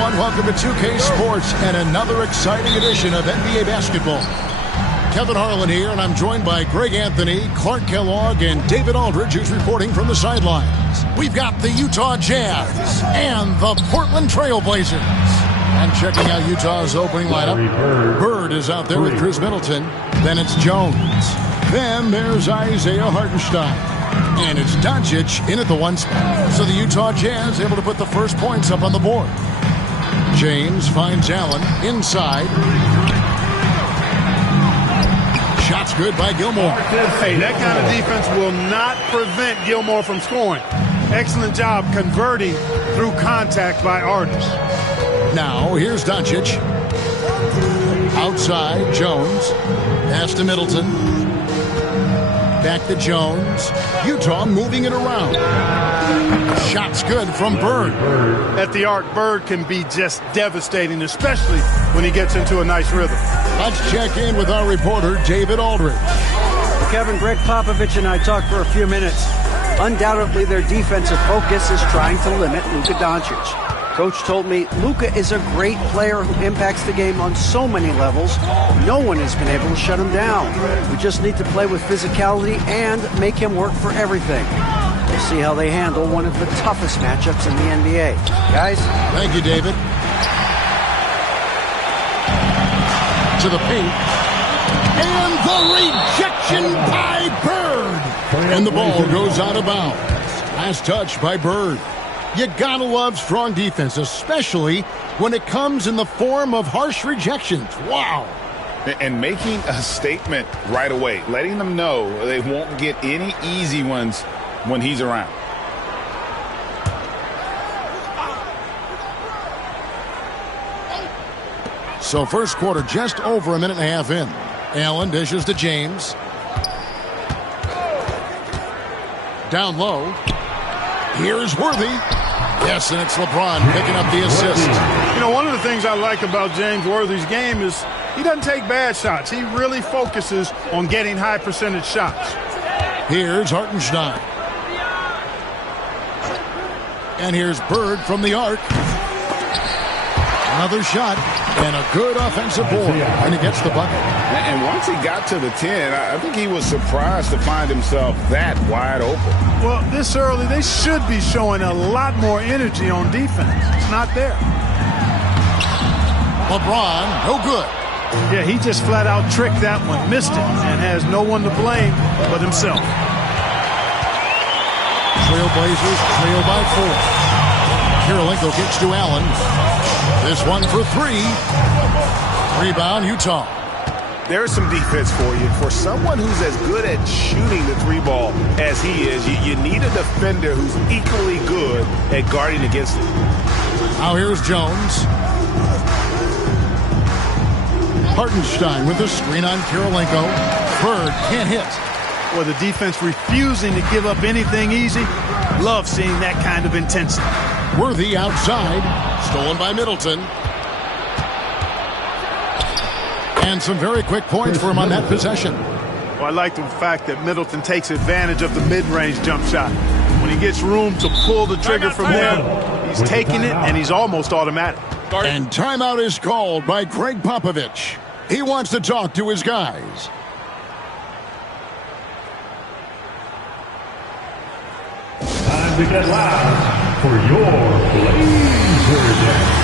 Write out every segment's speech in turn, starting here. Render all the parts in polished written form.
everyone. Welcome to 2K Sports and another exciting edition of NBA basketball. Kevin Harlan here, and I'm joined by Greg Anthony, Clark Kellogg, and David Aldridge, who's reporting from the sidelines. We've got the Utah Jazz and the Portland Trail Blazers. And checking out Utah's opening lineup, Bird is out there with Chris Middleton. Then it's Jones. Then there's Isaiah Hartenstein. And it's Doncic in at the 1 spot. So the Utah Jazz able to put the first points up on the board. James finds Allen inside. Shots good by Gilmore. Hey, that kind of defense will not prevent Gilmore from scoring. Excellent job converting through contact by Artis. Now, here's Doncic. Outside, Jones. Pass to Middleton. Back to Jones. Utah moving it around. Shots good from Bird. At the arc, Bird can be just devastating, especially when he gets into a nice rhythm. Let's check in with our reporter, David Aldridge. Kevin, Greg Popovich and I talked for a few minutes. Undoubtedly, their defensive focus is trying to limit Luka Doncic. Coach told me Luka is a great player who impacts the game on so many levels. No one has been able to shut him down. We just need to play with physicality and make him work for everything. We'll see how they handle one of the toughest matchups in the NBA. Guys? Thank you, David. To the paint. And the rejection by Bird. And the ball goes out of bounds. Last touch by Bird. You gotta love strong defense, especially when it comes in the form of harsh rejections. Wow. And making a statement right away, letting them know they won't get any easy ones when he's around. So first quarter just over a minute and a half in. Allen dishes to James. Down low. Here's Worthy. Yes, and it's LeBron picking up the assist. You know, one of the things I like about James Worthy's game is he doesn't take bad shots. He really focuses on getting high percentage shots. Here's Hartenstein. And here's Bird from the arc. Another shot and a good offensive board. And he gets the bucket. And once he got to the 10, I think he was surprised to find himself that wide open. Well, this early, they should be showing a lot more energy on defense. It's not there. LeBron, no good. Yeah, he just flat out tricked that one, missed it, and has no one to blame but himself. Trailblazers trail by 4. Kirilenko kicks to Allen. This one for 3. Rebound, Utah. There's some defense for you. For someone who's as good at shooting the 3 ball as he is, you need a defender who's equally good at guarding against it. Now here's Jones. Hartenstein with the screen on Kirilenko. Bird can't hit. Well, the defense refusing to give up anything easy. Love seeing that kind of intensity. Worthy outside. Stolen by Middleton. And some very quick points for him on that possession. Well, I like the fact that Middleton takes advantage of the mid-range jump shot. When he gets room to pull the trigger from there, he's taking it, and he's almost automatic. And timeout is called by Greg Popovich. He wants to talk to his guys. Time to get loud for your Blazers action.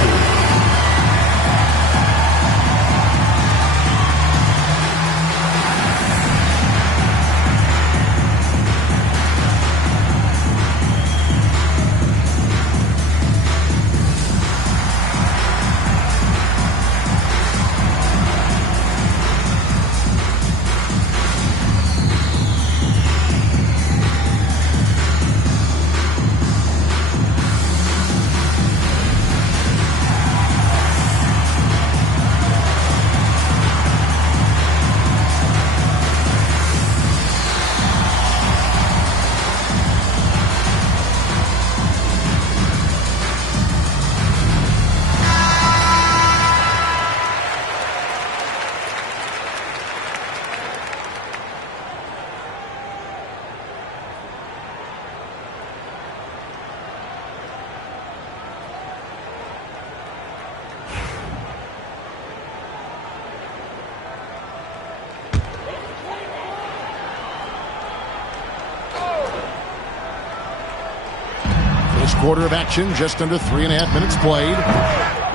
First quarter of action, just under 3.5 minutes played.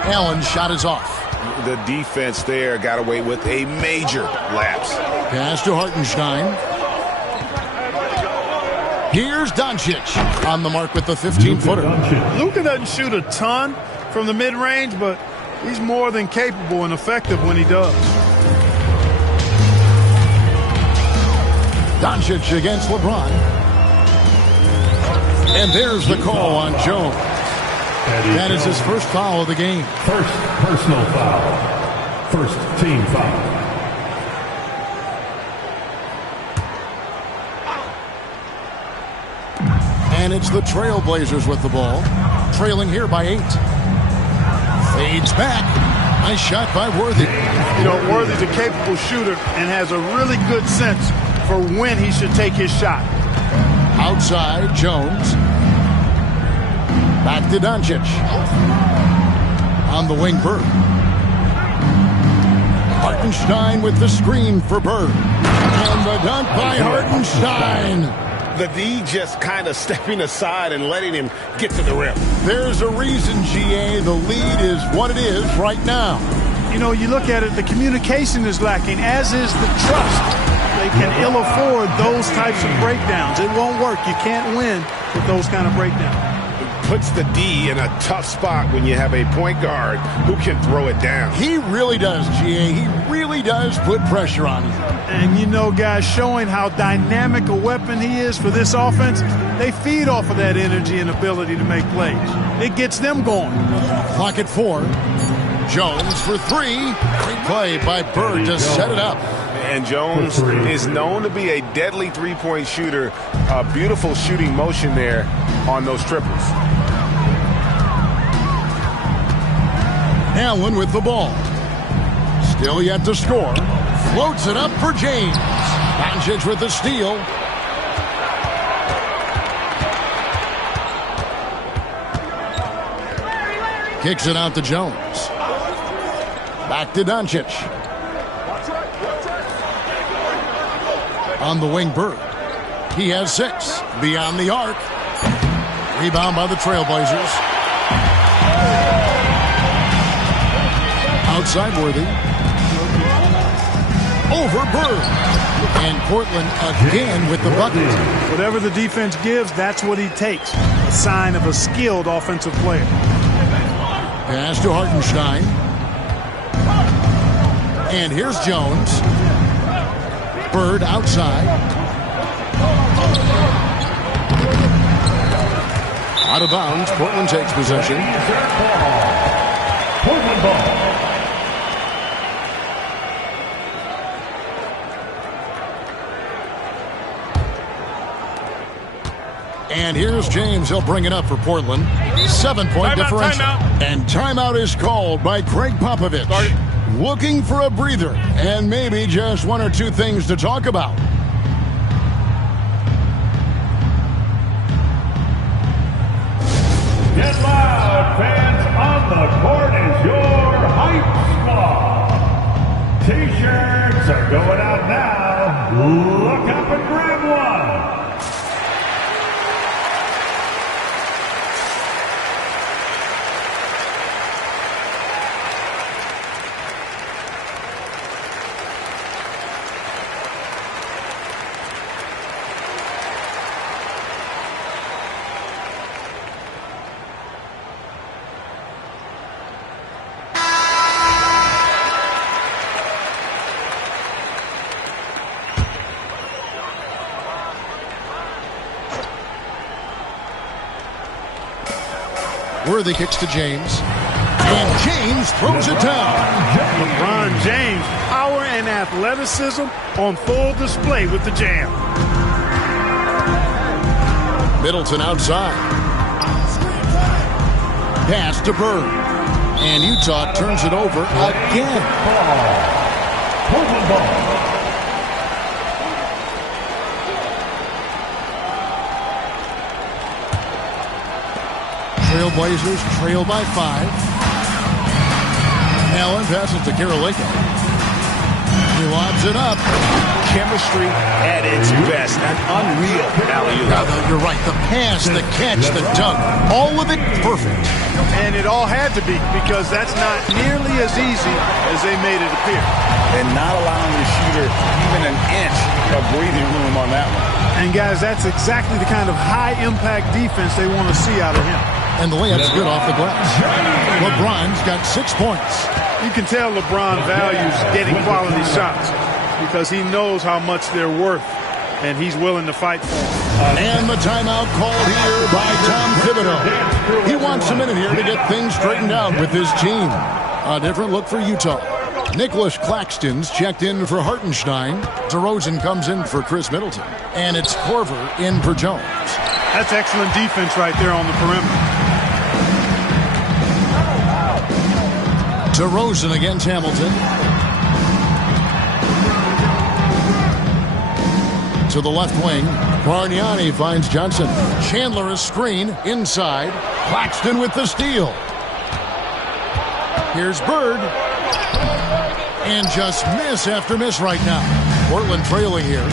Allen's shot is off. The defense there got away with a major lapse. Pass to Hartenstein. Here's Doncic on the mark with the 15-footer. Luka doesn't shoot a ton from the mid-range, but he's more than capable and effective when he does. Doncic against LeBron. And there's the call on Jones. That is his first foul of the game. First personal foul. First team foul. And it's the Trailblazers with the ball. Trailing here by 8. Fades back. Nice shot by Worthy. You know, Worthy's a capable shooter and has a really good sense for when he should take his shot. Outside, Jones. Back to Doncic. On the wing, Bird. Hartenstein with the screen for Bird. And the dunk by Hartenstein. The D just kind of stepping aside and letting him get to the rim. There's a reason, GA. The lead is what it is right now. You know, you look at it, the communication is lacking, as is the trust. They can ill afford those types of breakdowns. It won't work. You can't win with those kind of breakdowns. Puts the D in a tough spot when you have a point guard who can throw it down. He really does, GA. He really does put pressure on you. And, you know, guys, showing how dynamic a weapon he is for this offense, they feed off of that energy and ability to make plays. It gets them going. Clock at 4. Jones for 3. Great play by Bird to set it up. And Jones is known to be a deadly three-point shooter. A beautiful shooting motion there on those triples. Allen with the ball. Still yet to score. Floats it up for James. Doncic with the steal. Kicks it out to Jones. Back to Doncic. On the wing, Bird. He has 6. Beyond the arc. Rebound by the Trailblazers. Outside Worthy. Over Bird. And Portland again with the bucket. Whatever the defense gives, that's what he takes. A sign of a skilled offensive player. Pass to Hartenstein. And here's Jones. Bird outside. Out of bounds. Portland takes possession. Portland ball. And here's James. He'll bring it up for Portland. 7-point differential. And timeout is called by Greg Popovich. Looking for a breather and maybe just 1 or 2 things to talk about. Get loud, fans. On the court is your hype squad. T-shirts are going out now. Look up and grab one. Worthy kicks to James. And James throws it down. LeBron James, power and athleticism on full display with the jam. Middleton outside. Pass to Bird. And Utah turns it over again. Portland ball. Trailblazers trail by 5. Allen passes to Karolinko. He lobs it up. Chemistry at its best. An unreal alley-oop. You're right. The pass, the catch, the dunk, all of it perfect. And it all had to be, because that's not nearly as easy as they made it appear. And not allowing the shooter even an inch of breathing room on that one. And, guys, that's exactly the kind of high-impact defense they want to see out of him. And the layup's good off the glass. LeBron's got 6 points. You can tell LeBron values getting quality shots because he knows how much they're worth, and he's willing to fight for them. And the timeout called here by Tom Thibodeau. He wants a minute here to get things straightened out with his team. A different look for Utah. Nicholas Claxton's checked in for Hartenstein. DeRozan comes in for Chris Middleton. And it's Korver in for Jones. That's excellent defense right there on the perimeter. DeRozan against Hamilton. To the left wing. Bargnani finds Johnson. Chandler a screen inside. Claxton with the steal. Here's Bird. And just miss after miss right now. Portland trailing here.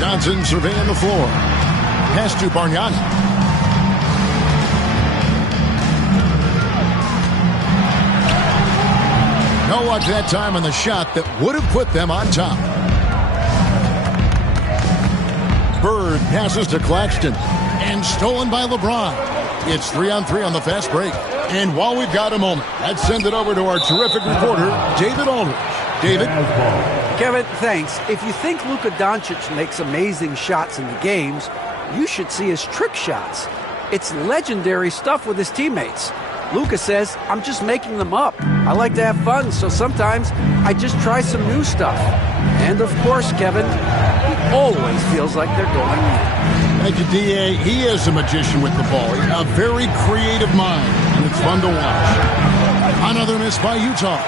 Johnson surveying the floor. Pass to Bargnani. No luck that time on the shot that would have put them on top. Bird passes to Claxton. And stolen by LeBron. It's 3-on-3 on the fast break. And while we've got a moment, let's send it over to our terrific reporter, David Aldridge. David? Kevin, thanks. If you think Luka Doncic makes amazing shots in the games, you should see his trick shots. It's legendary stuff with his teammates. Luka says, I'm just making them up. I like to have fun, so sometimes I just try some new stuff. And of course, Kevin, he always feels like they're going in. Thank you, D.A. He is a magician with the ball. A very creative mind, and it's fun to watch. Another miss by Utah.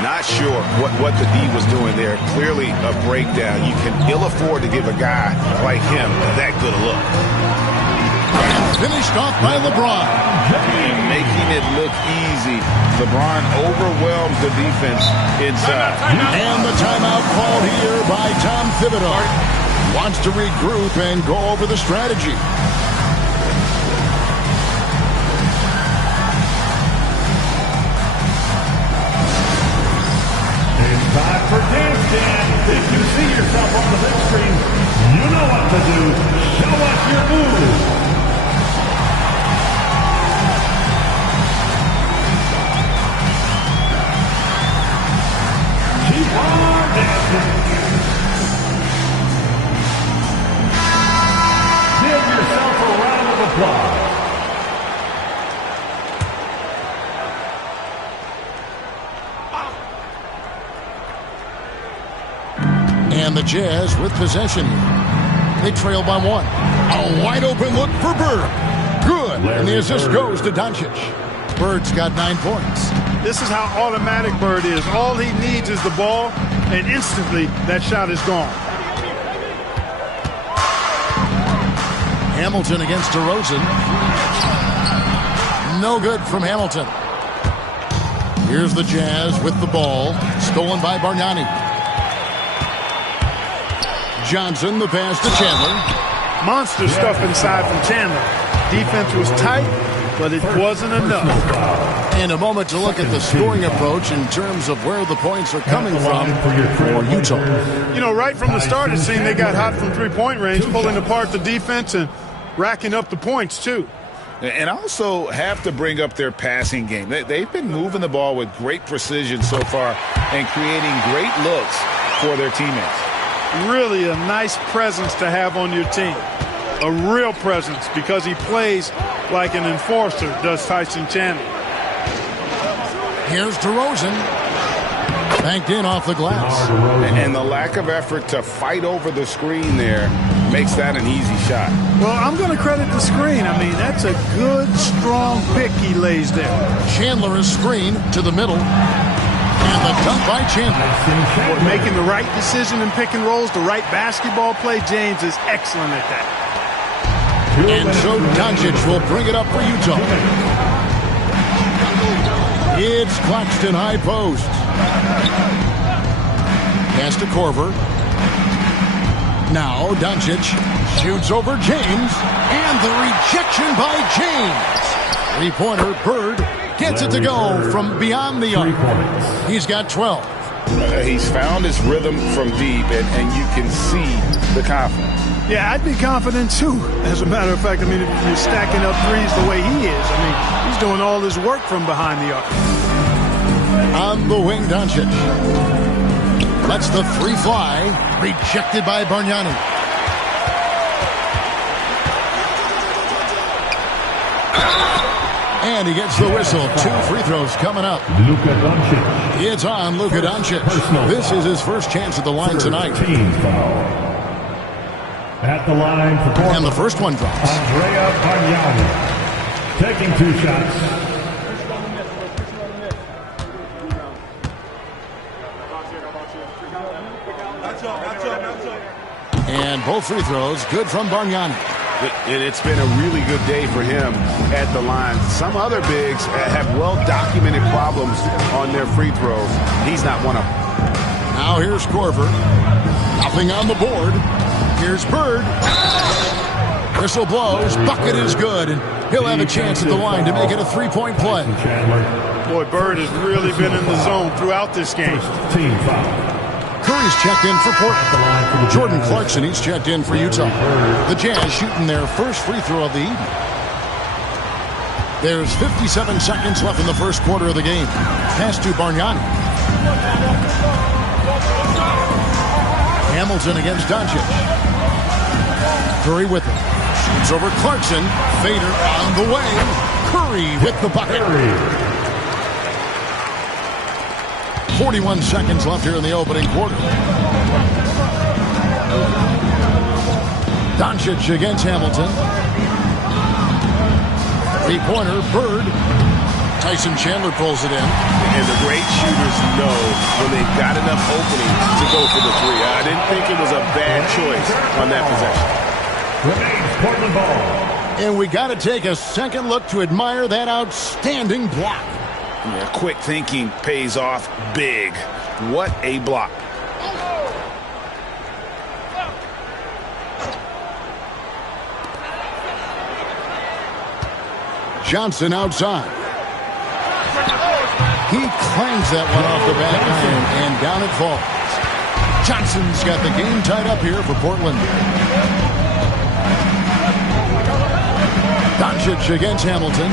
Not sure what the D was doing there. Clearly a breakdown. You can ill afford to give a guy like him that good a look. Finished off by LeBron. And making it look easy. LeBron overwhelms the defense inside. And the timeout called here by Tom Thibodeau. Wants to regroup and go over the strategy. It's time for Dance Dance. If you see yourself on the big screen, you know what to do. Show us your moves. Keep on dancing. Give yourself a round of applause. And the Jazz with possession. They trail by 1. A wide open look for Bird. Good. And the assist goes to Doncic. Bird's got 9 points. This is how automatic Bird is. All he needs is the ball, and instantly that shot is gone. Hamilton against DeRozan. No good from Hamilton. Here's the Jazz with the ball. Stolen by Bargnani. Johnson, the pass to Chandler. Monster stuff inside from Chandler. Defense was tight, but it wasn't enough. And a moment to look at the scoring approach in terms of where the points are coming from for Utah. You know, right from the start, it seemed they got hot from three-point range, pulling apart the defense and racking up the points, too. And also have to bring up their passing game. They've been moving the ball with great precision so far and creating great looks for their teammates. Really a nice presence to have on your team. A real presence, because he plays like an enforcer, does Tyson Chandler. Here's DeRozan. Banked in off the glass. And the lack of effort to fight over the screen there makes that an easy shot. Well, I'm going to credit the screen. I mean, that's a good, strong pick he lays there. Chandler is screen to the middle. And the dunk by Chandler. Boy, making the right decision in pick and rolls, the right basketball play. James is excellent at that. And so Doncic will bring it up for Utah. It's Claxton high post. Pass to Korver. Now Doncic shoots over James. And the rejection by James. Three-pointer, Bird gets it to go from beyond the arc. He's got 12. He's found his rhythm from deep, and you can see the confidence. Yeah, I'd be confident too. As a matter of fact, I mean, if you're stacking up threes the way he is, I mean, he's doing all his work from behind the arc. On the wing, Doncic lets the three fly. Rejected by Bargnani. And he gets the whistle. 2 free throws coming up. Luka Doncic. It's on Luka Doncic. This is his first chance at the line tonight. Team foul. At the line for Portland. And the first one drops. Andrea Bargnani taking 2 shots. And both free throws good from Bargnani. And it's been a really good day for him at the line. Some other bigs have well-documented problems on their free throws. He's not one of them. Now here's Korver. Nothing on the board. Here's Bird. Whistle blows. Bucket is good. And he'll have a chance at the line to make it a 3-point play. Boy, Bird has really been in the zone throughout this game. Team foul. Curry's checked in for Portland. Jordan Clarkson, he's checked in for Utah. The Jazz shooting their first free throw of the evening. There's 57 seconds left in the first quarter of the game. Pass to Bargnani. Hamilton against Doncic. Curry with him. Shoots over Clarkson. Fader on the way. Curry with the bucket. 41 seconds left here in the opening quarter. Doncic against Hamilton. Three-pointer, Bird. Tyson Chandler pulls it in. And the great shooters know when they've got enough opening to go for the three. I didn't think it was a bad choice on that possession. Remains Portland ball. And we got to take a second look to admire that outstanding block. Yeah, quick thinking pays off big. What a block. Johnson outside. He clangs that one off the back iron, and down it falls. Johnson's got the game tied up here for Portland. Doncic against Hamilton.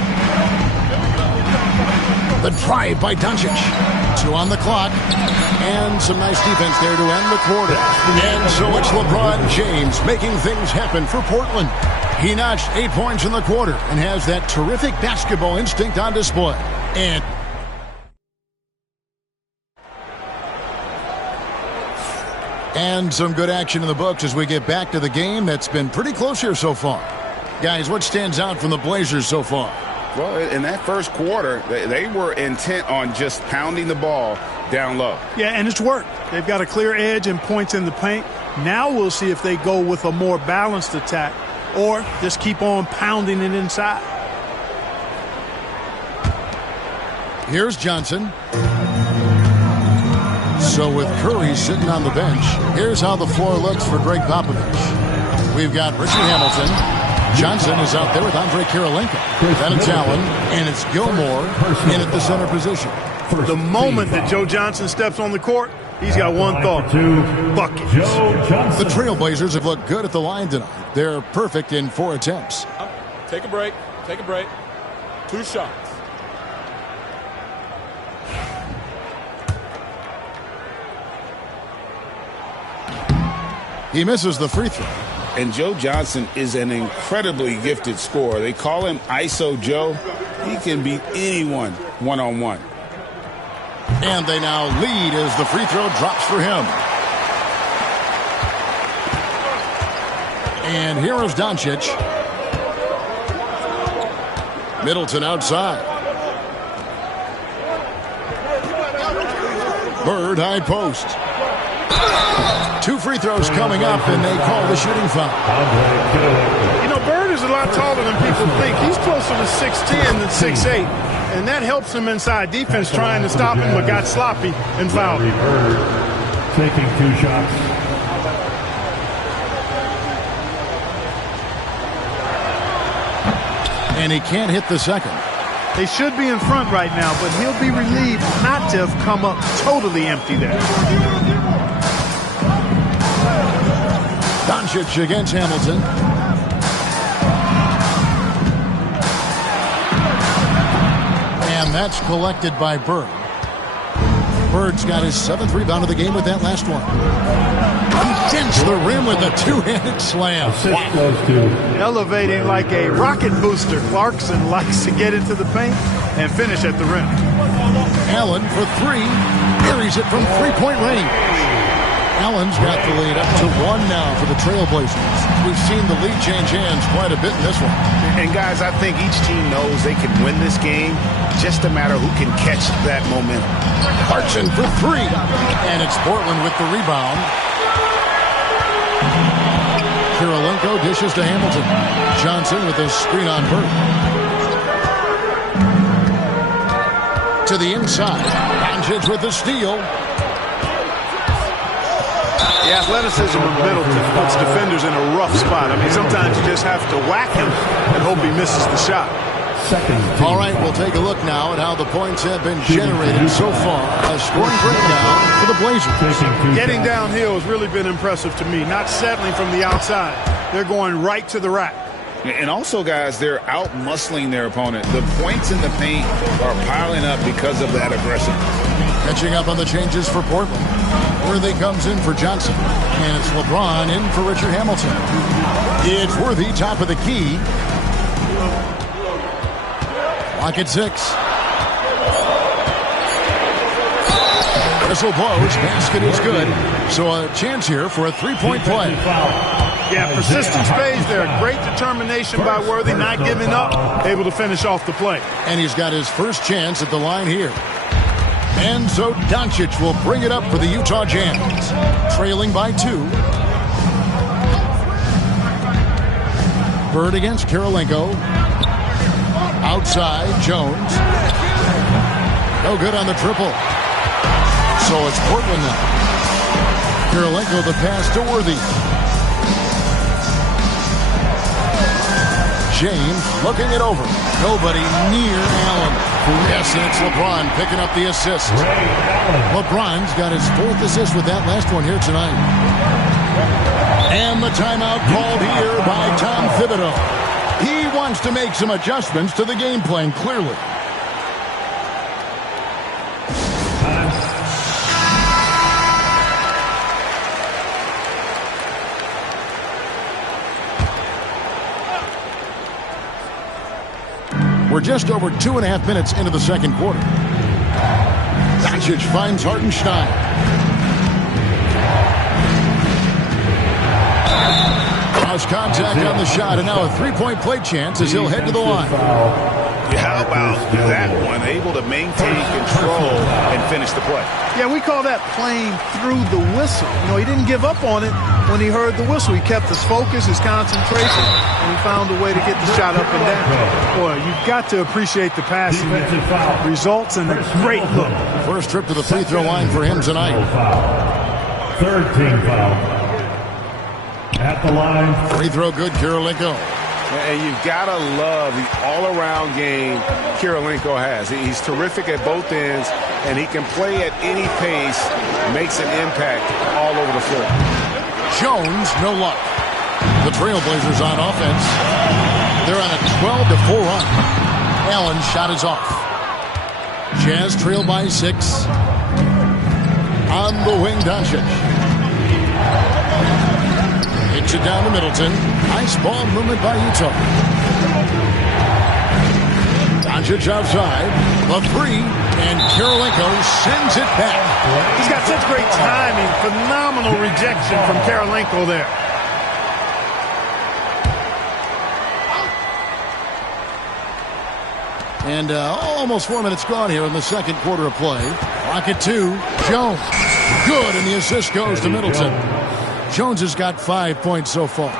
The drive by Doncic. 2 on the clock. And some nice defense there to end the quarter. And so it's LeBron James making things happen for Portland. He notched 8 points in the quarter and has that terrific basketball instinct on display. And some good action in the books as we get back to the game that's been pretty close here so far. Guys, what stands out from the Blazers so far? Well, in that first quarter, they were intent on just pounding the ball down low. Yeah, and it's worked. They've got a clear edge and points in the paint. Now we'll see if they go with a more balanced attack or just keep on pounding it inside. Here's Johnson. So with Curry sitting on the bench, here's how the floor looks for Greg Popovich. We've got Richie Hamilton. Johnson is out there with Andre Kirilenko. Then it's Allen, and it's Gilmore in at the center position. The moment that Joe Johnson steps on the court, he's got one thought. Buckets. The Trailblazers have looked good at the line tonight. They're perfect in 4 attempts. Take a break. Take a break. 2 shots. He misses the free throw. And Joe Johnson is an incredibly gifted scorer. They call him ISO Joe. He can beat anyone one-on-one. And they now lead as the free throw drops for him. And here is Doncic. Middleton outside. Bird high post. 2 free throws coming up, and they call the shooting foul. You know, Bird is a lot taller than people think. He's closer to 6'10 than 6'8. And that helps him inside. Defense trying to stop him, but got sloppy and fouled. Taking 2 shots. And he can't hit the second. They should be in front right now, but he'll be relieved not to have come up totally empty there. Doncic against Hamilton. And that's collected by Bird. Bird's got his 7th rebound of the game with that last one. He dents the rim with a 2-handed slam. Wow. Elevating like a rocket booster. Clarkson likes to get into the paint and finish at the rim. Allen for 3. Buries it from 3-point range. Allen's got the lead up to 1 now for the Trailblazers. We've seen the lead change hands quite a bit in this one. And guys, I think each team knows they can win this game. Just a matter who can catch that momentum. Clarkson for 3. And it's Portland with the rebound. Kirilenko dishes to Hamilton. Johnson with a screen on Bird. To the inside. Doncic with the steal. The athleticism of Middleton puts defenders in a rough spot. I mean, sometimes you just have to whack him and hope he misses the shot. All right, we'll take a look now at how the points have been generated so far. A scoring breakdown for the Blazers. Getting downhill has really been impressive to me. Not settling from the outside. They're going right to the rack. And also, guys, they're out-muscling their opponent. The points in the paint are piling up because of that aggression. Catching up on the changes for Portland. Worthy comes in for Johnson. And it's LeBron in for Richard Hamilton. It's Worthy, top of the key. Clock at 6. Whistle blows. Basket is good. So a chance here for a 3-point play. Yeah, persistence pays there. Great determination by Worthy, not giving up. Able to finish off the play. And he's got his first chance at the line here. And so Doncic will bring it up for the Utah Jazz. Trailing by 2. Bird against Kirilenko. Outside, Jones. No good on the triple. So it's Portland now. Kirilenko the pass to Worthy. James looking it over. Nobody near Allen. Yes, and it's LeBron picking up the assist. LeBron's got his 4th assist with that last one here tonight. And the timeout called here by Tom Thibodeau. He wants to make some adjustments to the game plan, clearly. We're just over 2.5 minutes into the second quarter. Doncic finds Hartenstein. Cross contact on the shot, and now a 3-point play chance as he'll head to the line. Yeah, how about that one? Able to maintain control and finish the play. Yeah, we call that playing through the whistle. You know, he didn't give up on it when he heard the whistle. He kept his focus, his concentration, and he found a way to get the shot up and down. Boy, you've got to appreciate the passing results and a great look. First trip to the free throw line for him tonight. 3rd team foul. At the line. Free throw good, Kirilenko. And you've got to love the all-around game Kirilenko has. He's terrific at both ends, and he can play at any pace, makes an impact all over the floor. Jones, no luck. The Trailblazers on offense. They're on a 12-4 run. Allen's shot is off. Jazz trail by 6. On the wing, Doncic. Hits it down to Middleton. Nice ball movement by Utah. Doncic outside. The 3. And Kirilenko sends it back. He's got such great timing. Phenomenal rejection from Kirilenko there. And almost 4 minutes gone here in the second quarter of play. Clock at 2. Jones. Good, and the assist goes to Middleton. Jones has got 5 points so far.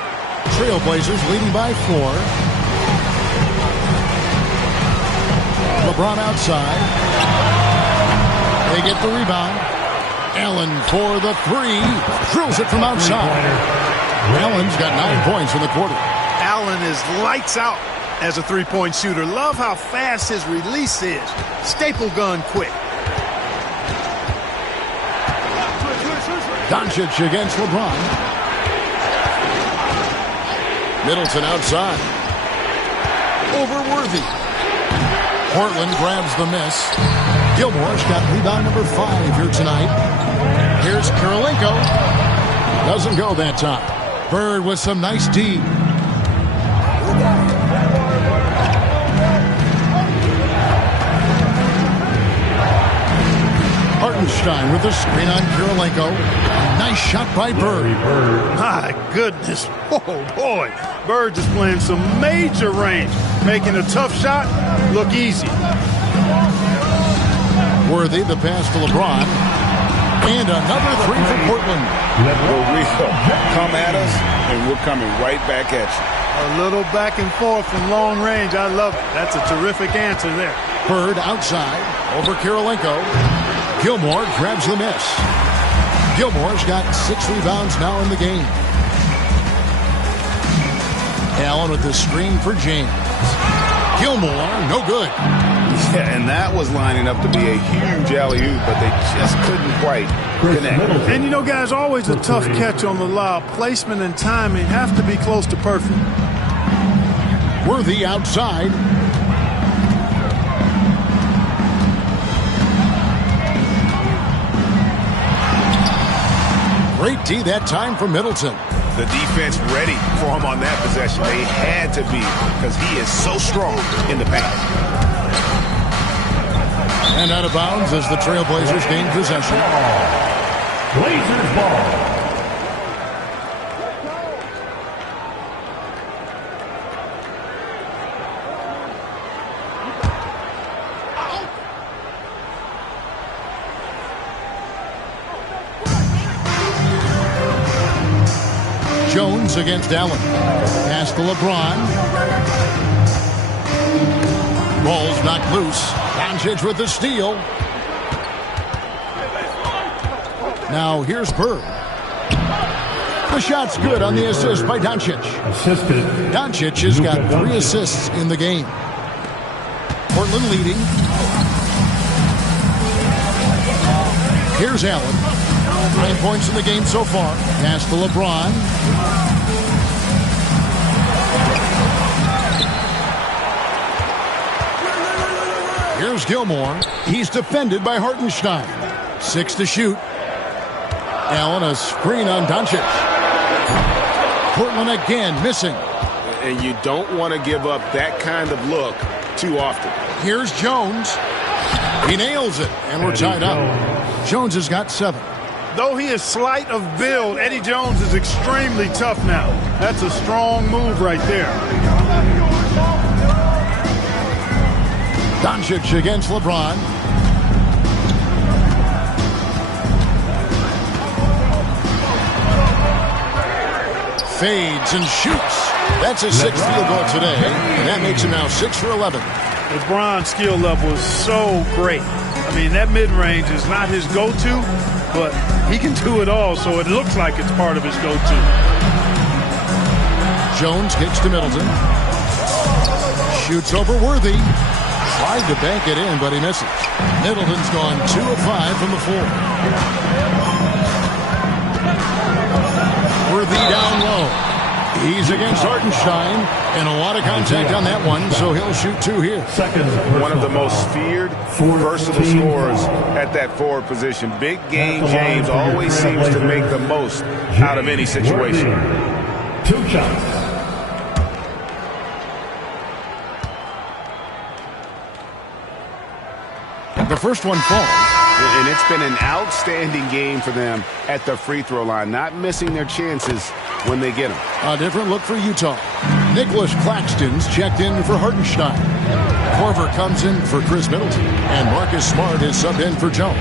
Trailblazers leading by 4. LeBron outside. They get the rebound. Allen for the three. Drills it from outside. Allen's got 9 points in the quarter. Allen is lights out as a three-point shooter. Love how fast his release is. Staple gun quick. Doncic against LeBron. Middleton outside. Over Worthy. Portland grabs the miss. Gilmore's got rebound number 5 here tonight. Here's Kirilenko. Doesn't go that time. Bird with some nice D. Hartenstein with the screen on Kirilenko. Nice shot by Bird. My goodness. Oh, boy. Bird is playing some major range, making a tough shot look easy. Worthy, the pass to LeBron. And another three for Portland. We'll come at us, and we're coming right back at you. A little back and forth from long range. I love it. That's a terrific answer there. Bird outside over Kirilenko. Gilmore grabs the miss. Gilmore's got 6 rebounds now in the game. Allen with the screen for James. Gilmore, no good. Yeah, and that was lining up to be a huge alley-oop, but they just couldn't quite connect. And you know, guys, always a tough catch on the lob. Placement and timing have to be close to perfect. Worthy outside. Great D that time from Middleton. The defense ready for him on that possession. They had to be because he is so strong in the paint. And out of bounds as the Trailblazers gain possession. Blazers ball. Jones against Allen. Pass to LeBron. Ball's knocked loose. Doncic with the steal. Now here's Bird. The shot's good on the assist by Doncic. Assisted. Doncic has got 3 assists in the game. Portland leading. Here's Allen. 9 points in the game so far. Pass to LeBron. Here's Gilmore. He's defended by Hartenstein. 6 to shoot. Allen a screen on Doncic. Portland again missing. And you don't want to give up that kind of look too often. Here's Jones. He nails it, and we're tied up. Jones has got 7. Though he is slight of build, Eddie Jones is extremely tough now. That's a strong move right there. Doncic against LeBron. Fades and shoots. That's his 6th field goal today, and that makes him now 6 for 11. LeBron's skill level is so great. I mean, that mid-range is not his go-to, but he can do it all, so it looks like it's part of his go-to. Jones kicks to Middleton. Shoots over Worthy. Tried to bank it in, but he misses. Middleton's gone 2 of 5 from the floor. Worthy down low. He's against Hartenstein, and a lot of contact on that one, so he'll shoot 2 here. One of the most feared, versatile scorers at that forward position. Big game James always seems to make the most out of any situation. 2 shots. The first one falls. And it's been an outstanding game for them at the free throw line, not missing their chances when they get them. A different look for Utah. Nicholas Claxton's checked in for Hartenstein. Korver comes in for Chris Middleton. And Marcus Smart is subbed in for Jones.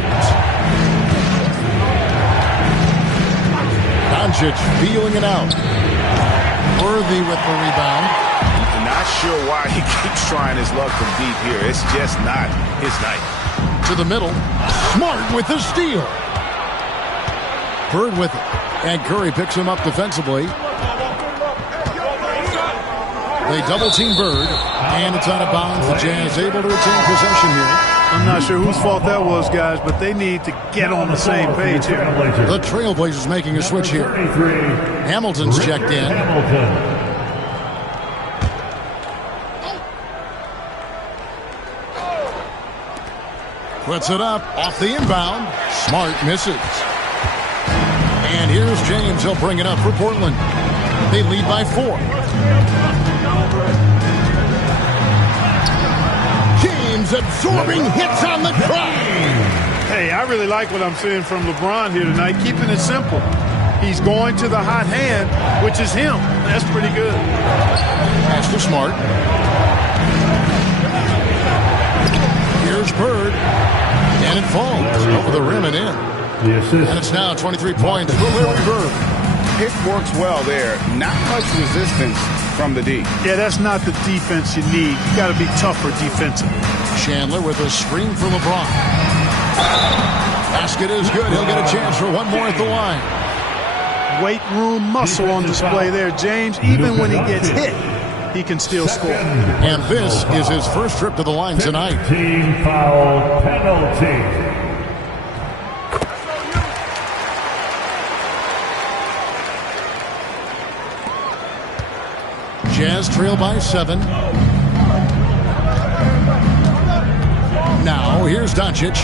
Doncic feeling it out. Worthy with the rebound. Now Not sure why he keeps trying his luck from deep here. It's just not his night. To the middle. Smart with the steal. Bird with it. And Curry picks him up defensively. They double-team Bird. And it's out of bounds. The Jazz able to retain possession here. I'm not sure whose fault that was, guys, but they need to get on the same page here. The Trailblazers making a switch here. Hamilton's checked in. Puts it up off the inbound. Smart misses. And here's James. He'll bring it up for Portland. They lead by 4. James absorbing hits on the drive. Hey, I really like what I'm seeing from LeBron here tonight, keeping it simple. He's going to the hot hand, which is him. That's pretty good. Pass to Smart. Here's Bird. And it falls over the rim and in. And it's now 23 points for Larry Bird. It works well there. Not much resistance from the D. Yeah, that's not the defense you need. You got to be tougher defensively. Chandler with a screen for LeBron. Basket is good. He'll get a chance for one more at the line. Weight room muscle on display there, James. Even when he gets hit, he can still score. And this is his first trip to the line tonight. Team foul penalty. Jazz trail by 7. Now here's Doncic.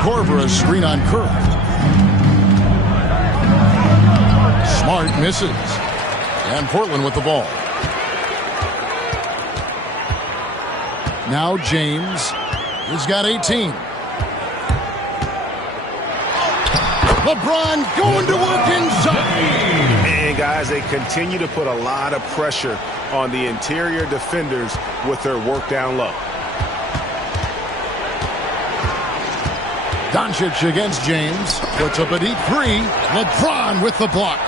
Korver a screen on Kerr. Smart misses. And Portland with the ball. Now James. He's got 18. LeBron going to work inside. And guys, they continue to put a lot of pressure on the interior defenders with their work down low. Doncic against James. Puts up a deep 3. LeBron with the block.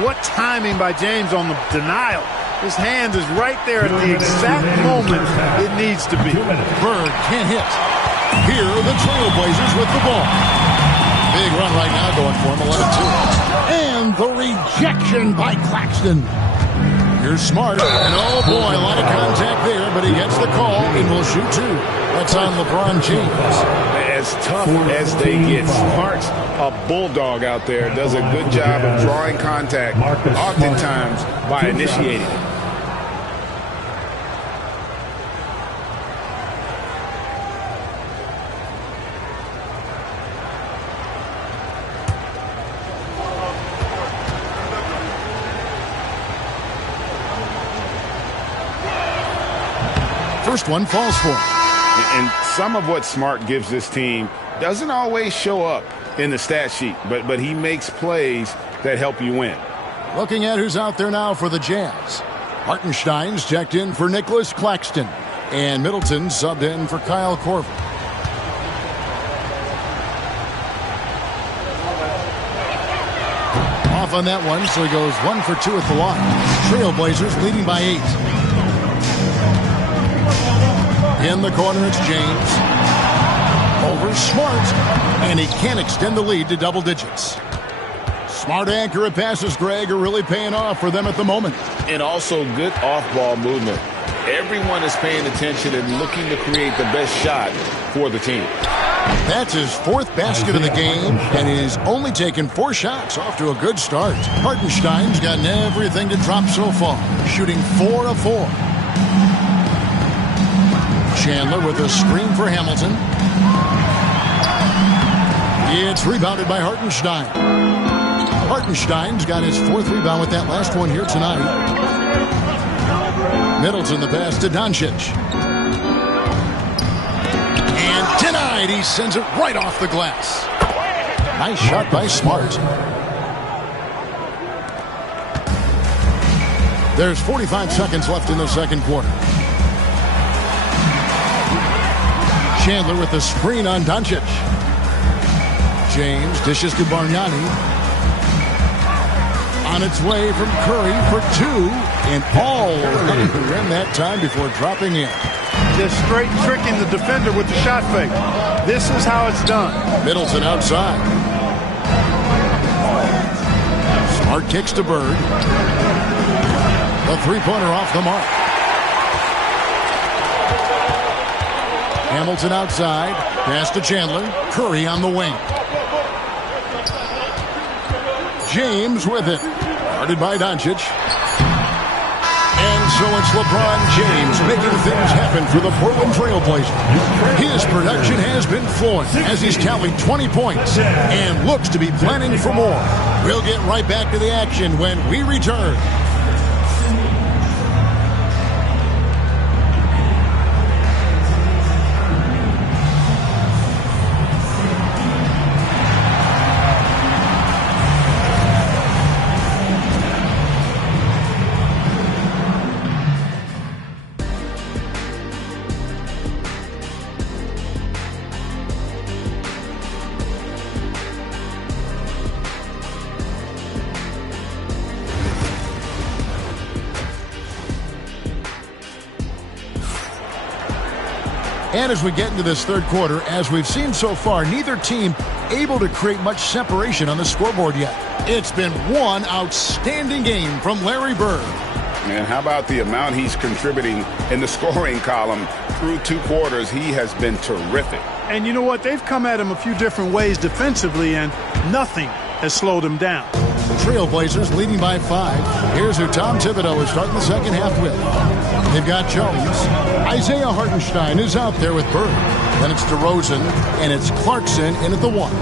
What timing by James on the denial. His hand is right there at the exact moment it needs to be. Bird can't hit. Here are the Trailblazers with the ball. Big run right now going for him, 11-2. And the rejection by Claxton. Here's Smart. And oh boy, a lot of contact there, but he gets the call and will shoot 2. That's on LeBron James. As tough as they get, Smart's a bulldog out there. Does a good job of drawing contact, oftentimes by initiating it. First one falls for him. And some of what Smart gives this team doesn't always show up in the stat sheet, but he makes plays that help you win. Looking at who's out there now for the Jazz. Hartenstein's checked in for Nicholas Claxton. And Middleton subbed in for Kyle Korver. Off on that one, so he goes 1 for 2 at the line. Trailblazers leading by 8. In the corner, it's James. Over Smart. And he can't extend the lead to double digits. Smart accurate passes, Greg, are really paying off for them at the moment. And also good off-ball movement. Everyone is paying attention and looking to create the best shot for the team. That's his 4th basket of the game, and he's only taken 4 shots. Off to a good start. Hartenstein's gotten everything to drop so far, shooting 4 of 4. Chandler with a screen for Hamilton. It's rebounded by Hartenstein. Hartenstein's got his 4th rebound with that last one here tonight. Middleton the pass to Doncic. And denied. He sends it right off the glass. Nice shot by Smart. There's 45 seconds left in the second quarter. Chandler with the screen on Doncic. James dishes to Bargnani. On its way from Curry for 2, and all ran that time before dropping in. Just straight tricking the defender with the shot fake. This is how it's done. Middleton outside. Smart kicks to Bird. The three-pointer off the mark. Hamilton outside. Pass to Chandler. Curry on the wing. James with it. Guarded by Doncic. And so it's LeBron James making things happen for the Portland Trailblazers. His production has been flowing as he's tallied 20 points and looks to be planning for more. We'll get right back to the action when we return. And as we get into this third quarter, as we've seen so far, neither team able to create much separation on the scoreboard yet. It's been one outstanding game from Larry Bird. And how about the amount he's contributing in the scoring column through 2 quarters? He has been terrific. And you know what? They've come at him a few different ways defensively, and nothing has slowed him down. Trailblazers leading by 5. Here's who Tom Thibodeau is starting the second half with. They've got Jones. Isaiah Hartenstein is out there with Bird. Then it's DeRozan, and it's Clarkson in at the 1.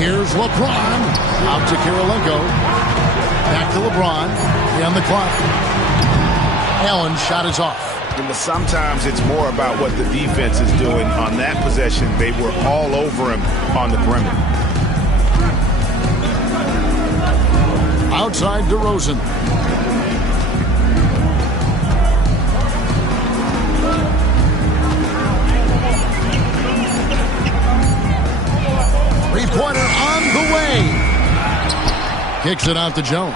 Here's LeBron. Out to Kirilenko. Back to LeBron. 3 on the clock. Allen's shot is off. But sometimes it's more about what the defense is doing on that possession. They were all over him on the perimeter. Outside DeRozan. Three-pointer on the way. Kicks it out to Jones.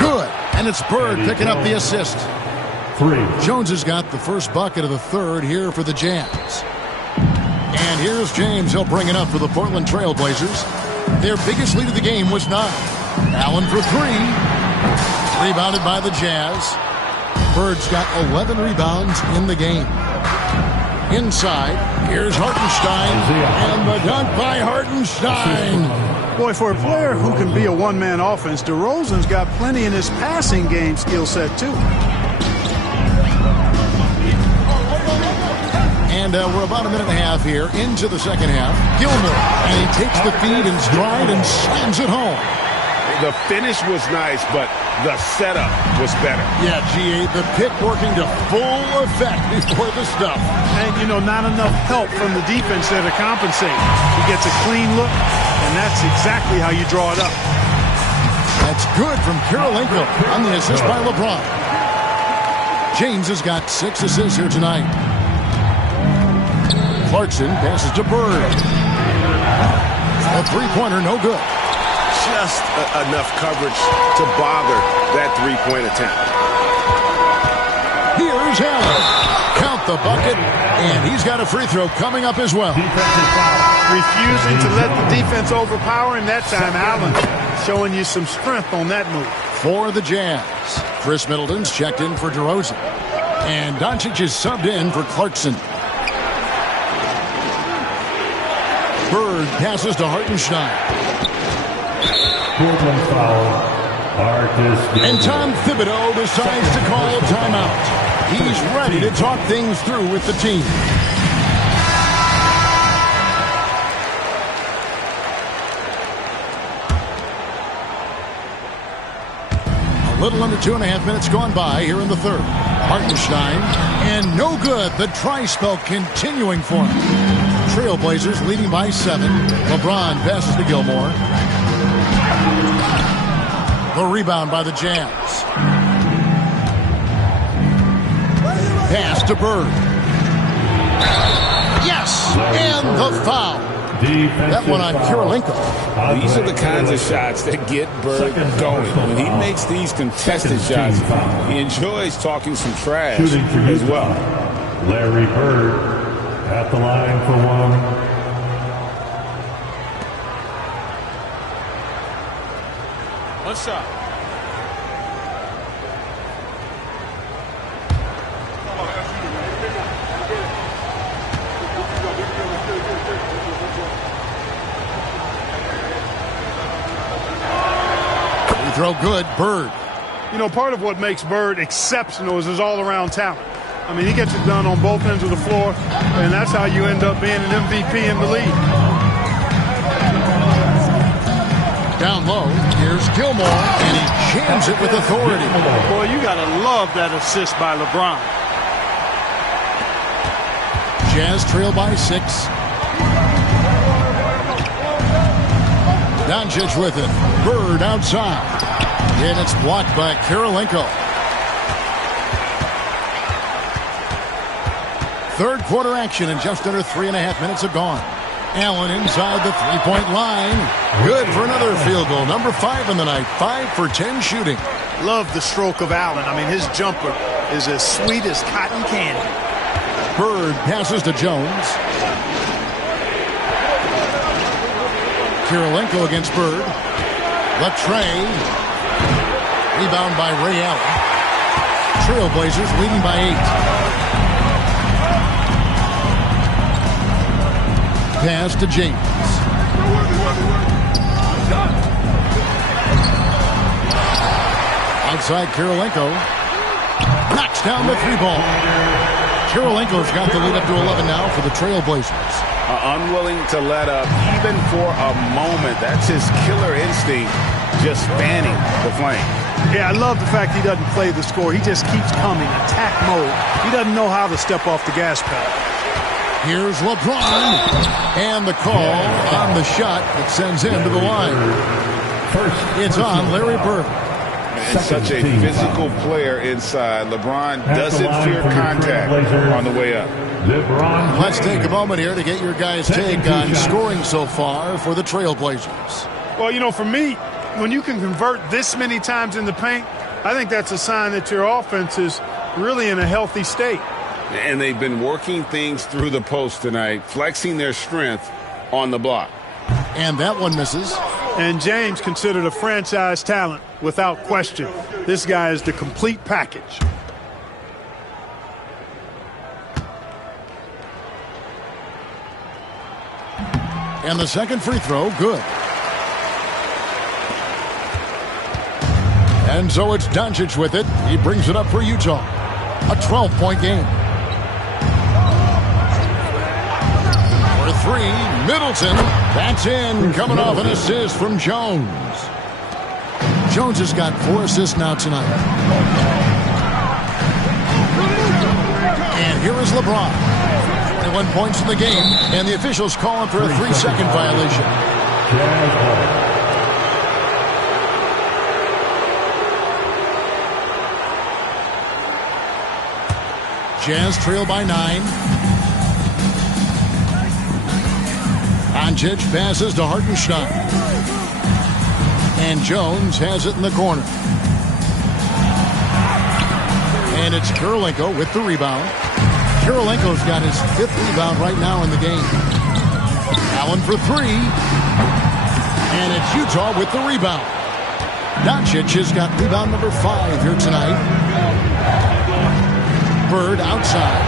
Good. And it's Bird picking up the assist. 3. Jones has got the first bucket of the third here for the Jazz. And here's James. He'll bring it up for the Portland Trailblazers. Their biggest lead of the game was 9. Allen for 3. Rebounded by the Jazz. Bird's got 11 rebounds in the game. Inside, here's Hartenstein. And the dunk by Hartenstein. Boy, for a player who can be a one-man offense, DeRozan's got plenty in his passing game skill set, too. And we're about a minute and a half here into the second half. Gilmore, and he takes the feed in stride and slams it home. The finish was nice, but the setup was better. Yeah, G.A., the pick working to full effect before the stuff. And, you know, not enough help from the defense there to compensate. He gets a clean look, and that's exactly how you draw it up. That's good from Kirilenko on the assist by LeBron. James has got 6 assists here tonight. Clarkson passes to Bird. A three-pointer, no good. Just enough coverage to bother that three-point attempt. Here's Allen. Count the bucket, and he's got a free throw coming up as well. Refusing to let the defense overpower him that time. Allen showing you some strength on that move. For the Jazz, Chris Middleton's checked in for DeRozan. And Doncic is subbed in for Clarkson. Bird passes to Hartenstein. And Tom Thibodeau decides to call a timeout. He's ready to talk things through with the team. A little under 2.5 minutes gone by here in the third. Hartenstein, and no good. The try spell continuing for him. Trailblazers leading by 7. LeBron passes to Gilmore. The rebound by the Jazz. Pass to Bird. Yes, and the foul. That one on Kirilenko. These are the kinds of shots that get Bird going. When he makes these contested shots, he enjoys talking some trash as well. Larry Bird at the line for one. One shot. Throw good, Bird. You know, part of what makes Bird exceptional is his all-around talent. I mean, he gets it done on both ends of the floor, and that's how you end up being an MVP in the league. Down low, here's Gilmore, and he jams it with authority. Boy, you got to love that assist by LeBron. Jazz trail by 6. Doncic with it. Bird outside. And it's blocked by Kirilenko. Third quarter action and just under 3.5 minutes are gone. Allen inside the three-point line. Good for another field goal. Number 5 in the night. 5 for 10 shooting. Love the stroke of Allen. I mean, his jumper is as sweet as cotton candy. Bird passes to Jones. Kirilenko against Bird. Latrey. Rebound by Ray Allen. Trailblazers leading by 8. Pass to James. Outside Kirilenko. Knocks down the 3-ball. Kirilenko's got the lead up to 11 now for the Trailblazers. Unwilling to let up even for a moment. That's his killer instinct, just fanning the flame. Yeah, I love the fact he doesn't play the score. He just keeps coming, attack mode. He doesn't know how to step off the gas pedal. Here's LeBron. And the call on the shot that sends him to the line. It's on Larry Bird. And such a physical player inside. LeBron doesn't fear contact on the way up. Let's take a moment here to get your guys' take on scoring so far for the Trailblazers. Well, you know, for me, when you can convert this many times in the paint, I think that's a sign that your offense is really in a healthy state. And they've been working things through the post tonight, flexing their strength on the block. And that one misses. And James considered a franchise talent without question. This guy is the complete package. And the second free throw, good. And so it's Doncic with it. He brings it up for Utah. A 12-point game. For 3, Middleton. That's in, coming off an assist from Jones. Jones has got 4 assists now tonight. And here is LeBron. 21 points in the game, and the officials calling for a 3-second violation. Jazz trail by 9. Doncic passes to Hartenstein. And Jones has it in the corner. And it's Kirilenko with the rebound. Kirilenko's got his 5th rebound right now in the game. Allen for 3. And it's Utah with the rebound. Doncic has got rebound number 5 here tonight. Bird outside.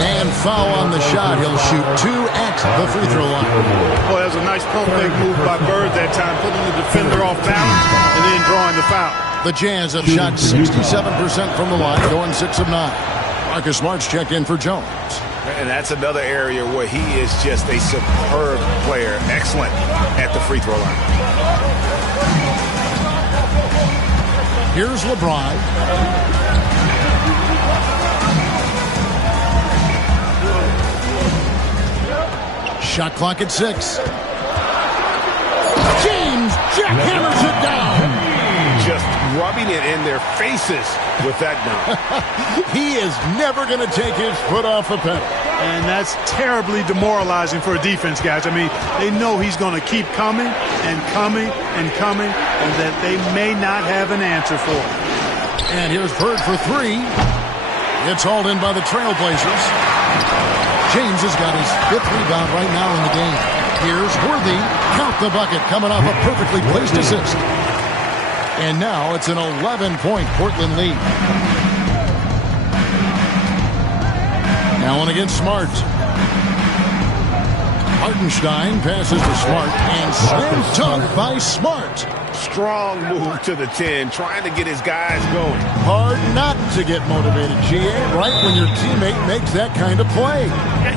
And foul on the shot. He'll shoot 2 at the free throw line. Boy, that was a nice pump fake move by Bird that time, putting the defender off balance and then drawing the foul. The Jazz have shot 67% from the line, going 6 of 9. Marcus Smart's checked in for Jones. And that's another area where he is just a superb player, excellent at the free throw line. Here's LeBron. Shot clock at 6. James jackhammers it down. Just rubbing it in their faces with that dunk. He is never going to take his foot off the pedal. And that's terribly demoralizing for a defense, guys. I mean, they know he's going to keep coming and coming and coming, and that they may not have an answer for it. And here's Bird for three. It's hauled in by the Trailblazers. James has got his 5th rebound right now in the game. Here's Worthy. Count the bucket, coming off a perfectly placed assist. And now it's an 11-point Portland lead. Allen against Smart. Hartenstein passes to Smart and slam dunk by Smart. Strong move to the 10, trying to get his guys going. Hard not to get motivated, GA, right when your teammate makes that kind of play.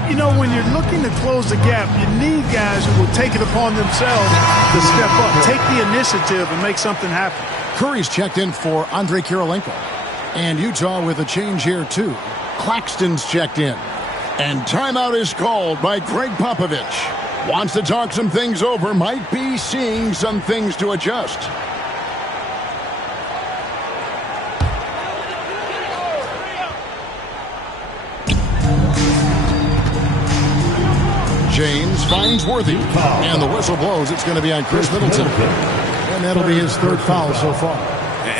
You know, when you're looking to close the gap, you need guys who will take it upon themselves to step up, take the initiative, and make something happen. Curry's checked in for Andrei Kirilenko. And Utah with a change here, too. Claxton's checked in. And timeout is called by Greg Popovich. Wants to talk some things over, might be seeing some things to adjust. James finds Worthy, and the whistle blows. It's going to be on Chris Middleton. And that'll be his 3rd foul so far.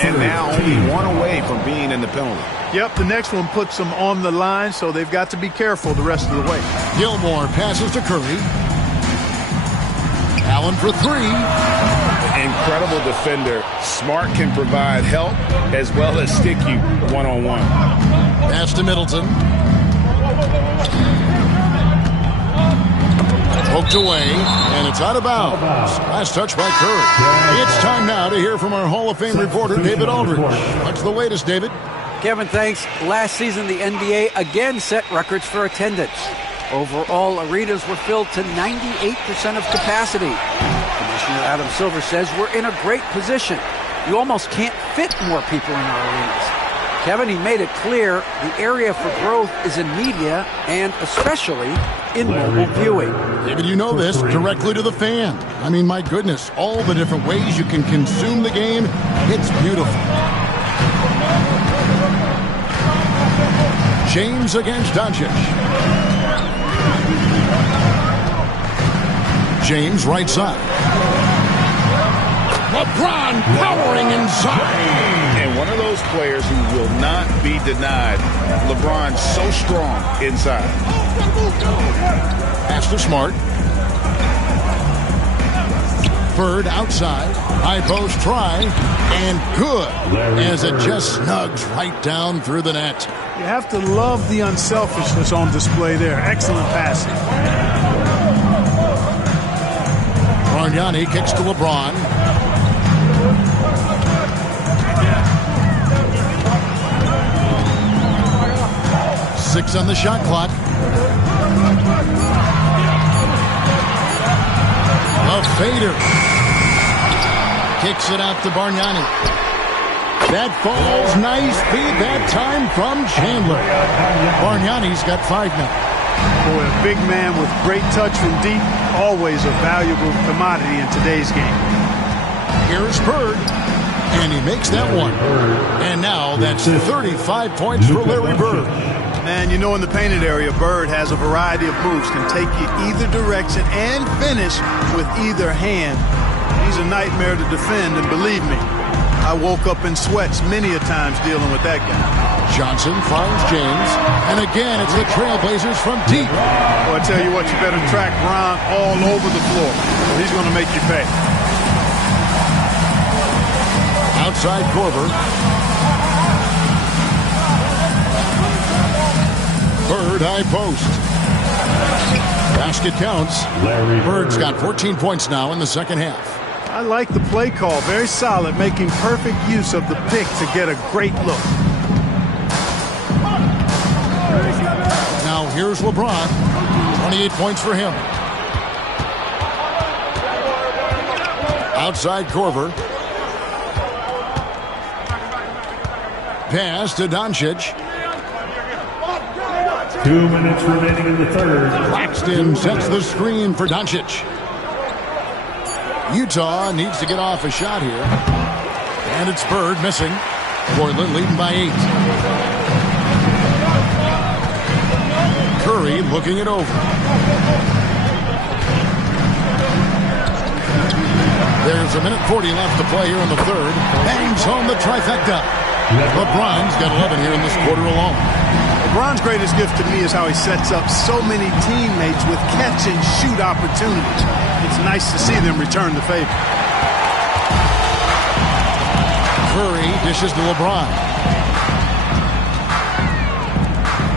And now only one away from being in the penalty. Yep, the next one puts them on the line, so they've got to be careful the rest of the way. Gilmore passes to Curry. Allen for three. Incredible defender. Smart can provide help as well as stick you one-on-one. Pass to Middleton. Poked away, and it's out of bounds. Last touch by Curry. It's time now to hear from our Hall of Fame reporter, David Aldridge. What's the latest, David? Kevin, thanks. Last season, the NBA again set records for attendance. Overall, arenas were filled to 98% of capacity. Commissioner Adam Silver says we're in a great position. You almost can't fit more people in our arenas. Kevin, he made it clear the area for growth is in media and especially in mobile viewing. David, you know this, directly to the fan. I mean, my goodness, all the different ways you can consume the game, it's beautiful. James against Doncic. James right side. LeBron powering inside. And one of those players who will not be denied. LeBron's so strong inside. Pass to Smart. Bird outside. High post try. And good. As it just snugs right down through the net. You have to love the unselfishness on display there. Excellent passing. Bargnani kicks to LeBron. Six on the shot clock. A fader. Kicks it out to Bargnani. That falls nice feed that time from Chandler. Bargnani's got 5 now. Boy, a big man with great touch from deep, always a valuable commodity in today's game. Here's Bird, and he makes that one. And now that's 35 points for Larry Bird. Man, you know, in the painted area, Bird has a variety of moves, can take you either direction and finish with either hand. He's a nightmare to defend, and believe me, I woke up in sweats many a times dealing with that guy. Johnson finds James, and again it's the Trailblazers from deep. Well, I tell you what, you better track Ron all over the floor. He's going to make you pay. Outside Korver. Bird high post. Basket counts. Bird's got 14 points now in the second half. I like the play call. Very solid, making perfect use of the pick to get a great look. Now here's LeBron. 28 points for him. Outside Korver. Pass to Doncic. 2 minutes remaining in the third. Claxton sets the screen for Doncic. Utah needs to get off a shot here. And it's Bird missing. Portland leading by 8. Curry looking it over. There's a minute 40 left to play here in the third. Bangs home the trifecta. LeBron's got 11 here in this quarter alone. LeBron's greatest gift to me is how he sets up so many teammates with catch-and-shoot opportunities. It's nice to see them return the favor. Curry dishes to LeBron.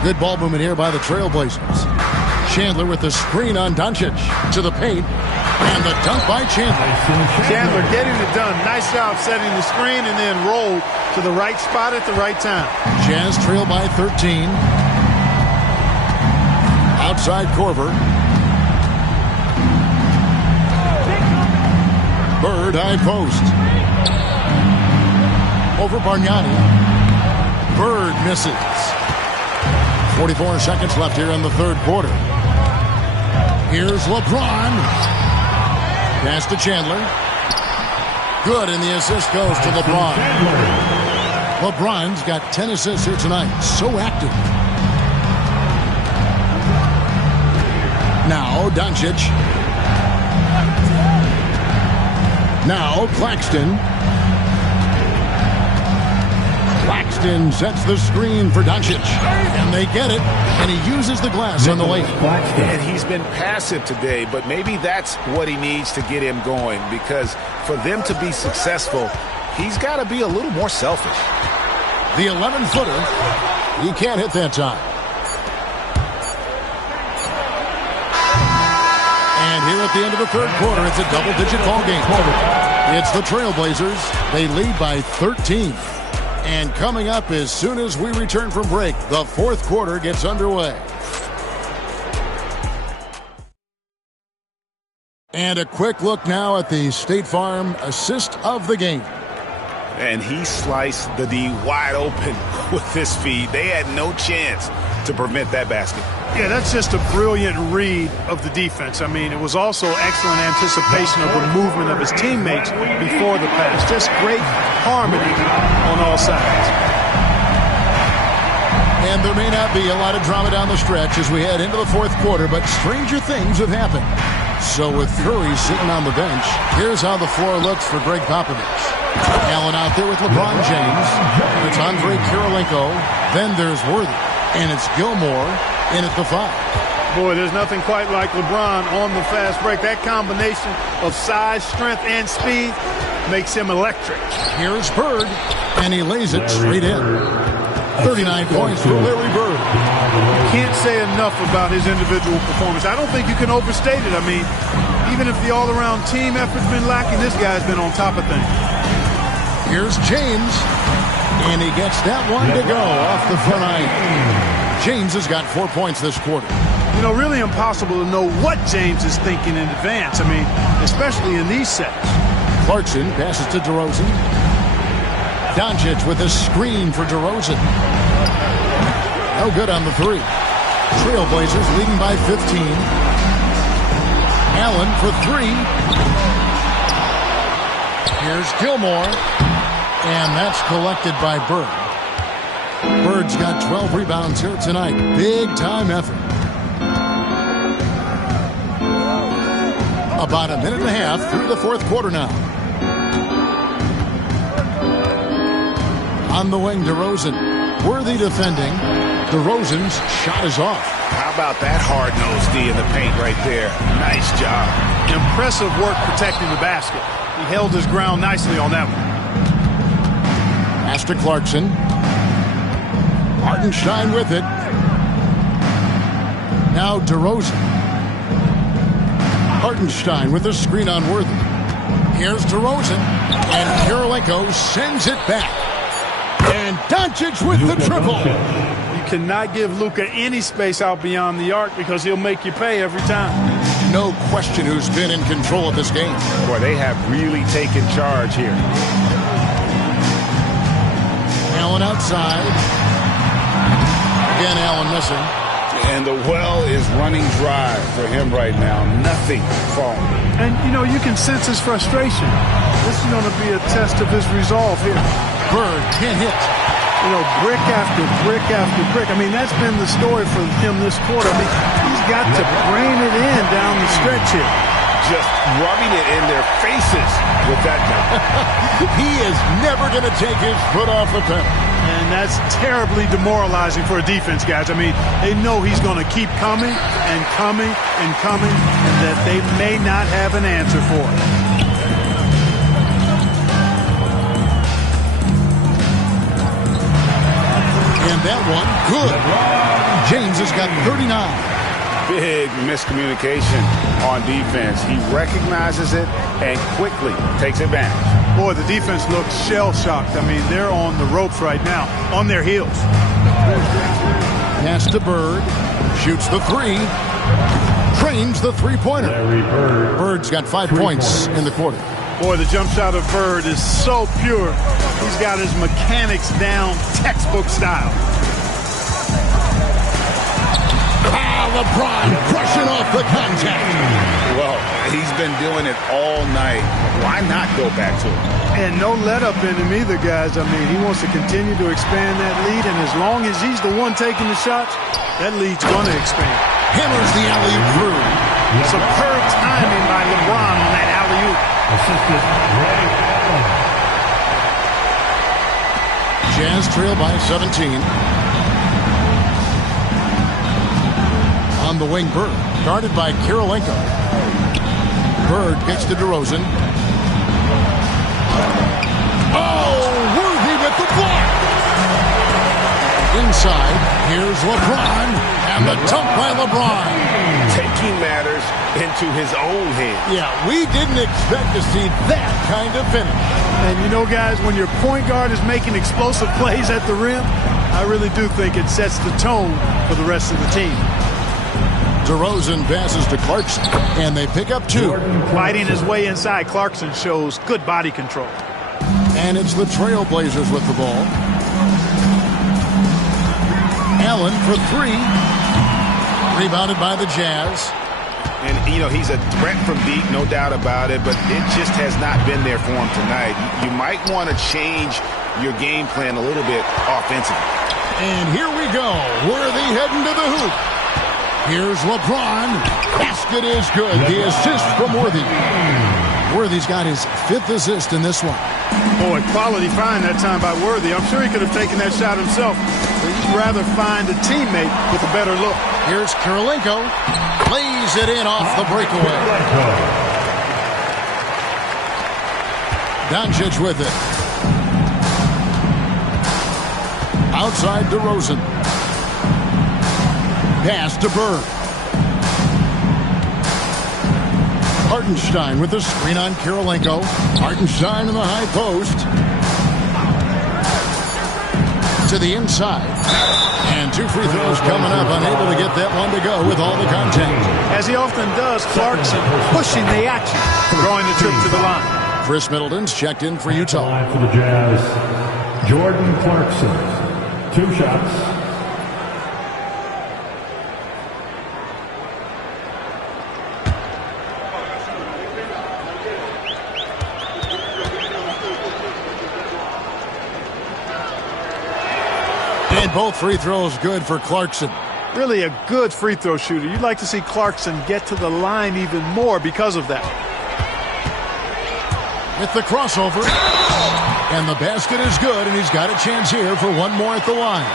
Good ball movement here by the Trailblazers. Chandler with the screen on Doncic to the paint. And the dunk by Chandler. Chandler getting it done. Nice job setting the screen and then roll to the right spot at the right time. Jazz trail by 13. Outside Korver. Bird high post. Over Bargnani. Bird misses. 44 seconds left here in the third quarter. Here's LeBron. Pass to Chandler. Good, and the assist goes to LeBron. LeBron's got 10 assists here tonight. So active. Now Doncic. Now Claxton. Claxton sets the screen for Doncic. And they get it. And he uses the glass on the way. And he's been passive today, but maybe that's what he needs to get him going, because for them to be successful, he's got to be a little more selfish. The 11-footer, he can't hit that time. And here at the end of the third quarter, it's a double-digit ball game. It's the Trailblazers. They lead by 13. And coming up as soon as we return from break, the fourth quarter gets underway. And a quick look now at the State Farm assist of the game. And he sliced the D wide open with his feet. They had no chance to prevent that basket. Yeah, that's just a brilliant read of the defense. I mean, it was also excellent anticipation of the movement of his teammates before the pass. Just great harmony on all sides. And there may not be a lot of drama down the stretch as we head into the fourth quarter, but stranger things have happened. So with Curry sitting on the bench, here's how the floor looks for Greg Popovich. Allen out there with LeBron James. It's Andre Kirilenko. Then there's Worthy. And it's Gilmore in at the 5. Boy, there's nothing quite like LeBron on the fast break. That combination of size, strength, and speed makes him electric. Here's Bird, and he lays it straight in. 39 points for Larry Bird. Can't say enough about his individual performance. I don't think you can overstate it. I mean, even if the all-around team effort's been lacking, this guy's been on top of things. Here's James, and he gets that one to go off the front eye. James has got 4 points this quarter. You know, really impossible to know what James is thinking in advance. I mean, especially in these sets. Clarkson passes to DeRozan. Doncic with a screen for DeRozan. No good on the 3. Trailblazers leading by 15. Allen for 3. Here's Gilmore. And that's collected by Bird. Bird's got 12 rebounds here tonight. Big time effort. About a minute and a half through the fourth quarter now. On the wing, DeRozan. Worthy defending. DeRozan's shot is off. How about that hard-nosed D in the paint right there? Nice job. Impressive work protecting the basket. He held his ground nicely on that one. Pass to Clarkson. Hartenstein with it. Now DeRozan. Hartenstein with a screen on Worthy. Here's DeRozan. And Kirilenko sends it back. And Doncic with the triple. You cannot give Luka any space out beyond the arc because he'll make you pay every time. No question who's been in control of this game. Boy, they have really taken charge here. Allen outside. Again, Allen missing. And the well is running dry for him right now. Nothing falling. And, you know, you can sense his frustration. This is going to be a test of his resolve here. Bird can't hit. You know, brick after brick after brick. I mean, that's been the story for him this quarter. I mean, he's got to brain it in down the stretch here. Just rubbing it in their faces with that gun. He is never going to take his foot off the pedal. And that's terribly demoralizing for a defense, guys. I mean, they know he's going to keep coming and coming and coming, and that they may not have an answer for it. And that one, good. James has got 39. Big miscommunication on defense. He recognizes it and quickly takes advantage. Boy, the defense looks shell-shocked. I mean, they're on the ropes right now, on their heels. Pass to Bird. Shoots the three. Trains the three-pointer. Bird's got 5 points in the quarter. Boy, the jump shot of Bird is so pure. He's got his mechanics down, textbook style. LeBron brushing off the contact. Well, he's been doing it all night. Why not go back to it? And no let-up in him either, guys. I mean, he wants to continue to expand that lead, and as long as he's the one taking the shots, that lead's going to expand. Hammers the alley-oop through. Superb timing by LeBron on that alley-oop. Jazz trail by 17. On the wing, Bird, guarded by Kirilenko. Bird gets to DeRozan. Oh, Worthy with the block. Inside, here's LeBron, and the dunk by LeBron. Taking matters into his own hands. Yeah, we didn't expect to see that kind of finish. And you know, guys, when your point guard is making explosive plays at the rim, I really do think it sets the tone for the rest of the team. DeRozan passes to Clarkson, and they pick up 2. Fighting his way inside, Clarkson shows good body control. And it's the Trailblazers with the ball. Allen for 3. Rebounded by the Jazz. And, you know, he's a threat from deep, no doubt about it, but it just has not been there for him tonight. You might want to change your game plan a little bit offensively. And here we go. Worthy heading to the hoop. Here's LeBron. Basket is good. The assist from Worthy. Worthy's got his 5th assist in this one. Boy, quality find that time by Worthy. I'm sure he could have taken that shot himself, but he'd rather find a teammate with a better look. Here's Kirilenko. Lays it in off the breakaway. Doncic with it. Outside DeRozan. Pass to Bird. Hartenstein with the screen on Kirilenko. Hartenstein in the high post. To the inside. And 2 free throws coming up. Unable to get that one to go with all the contact. As he often does, Clarkson pushing the action, drawing the trip to the line. Chris Middleton's checked in for Utah. For the Jazz, Jordan Clarkson. 2 shots. And both free throws good for Clarkson. Really a good free throw shooter. You'd like to see Clarkson get to the line even more because of that. With the crossover. And the basket is good, and he's got a chance here for one more at the line.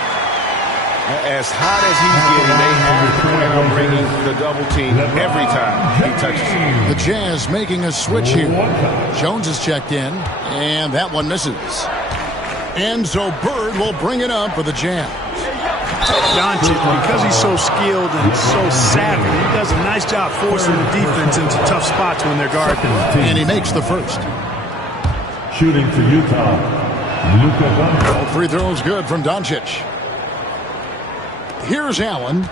As hot as he's getting, they have to plan on bringing the double team every time he touches it. The Jazz making a switch here. Jones is checked in, and that one misses. And so Bird will bring it up for the Jazz. Doncic, because he's so skilled and so savvy, he does a nice job forcing the defense into tough spots when they're guarded. And he makes the first. Shooting for Utah, Luka Doncic. All free throws good from Doncic. Here's Allen.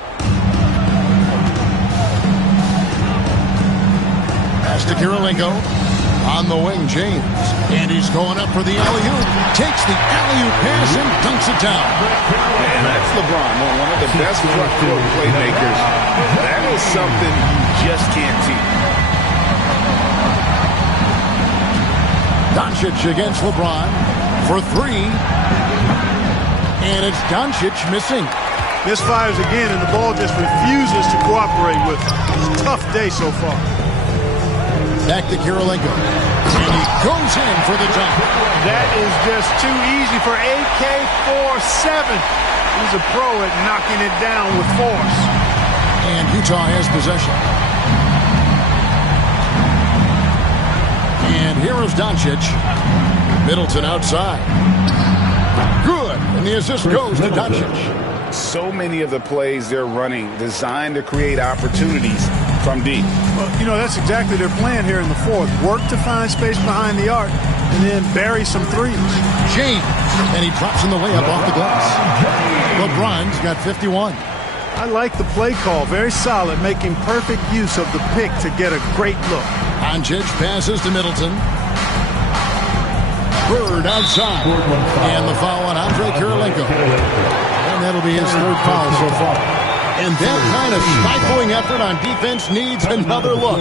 Pass to Kirilenko. On the wing, James. And he's going up for the alley-oop. Takes the alley-oop pass and dunks it down. And that's LeBron, one of the best front court playmakers. That is something you just can't teach. Doncic against LeBron for three. And it's Doncic missing. Misfires again, and the ball just refuses to cooperate with him. It's a tough day so far. Back to Kirilenko. And he goes in for the dunk. That is just too easy for AK-47. He's a pro at knocking it down with force. And Utah has possession. And here is Doncic. Middleton outside. Good. And the assist goes to Doncic. So many of the plays they're running designed to create opportunities from deep. Well, you know, that's exactly their plan here in the fourth. Work to find space behind the arc and then bury some threes. James. And he drops in the layup off the glass. LeBron's got 51. I like the play call. Very solid, making perfect use of the pick to get a great look. Doncic passes to Middleton. Bird outside. And the foul on Andre Kirilenko. And that'll be his third foul so far. And that kind of stifling effort on defense needs another look.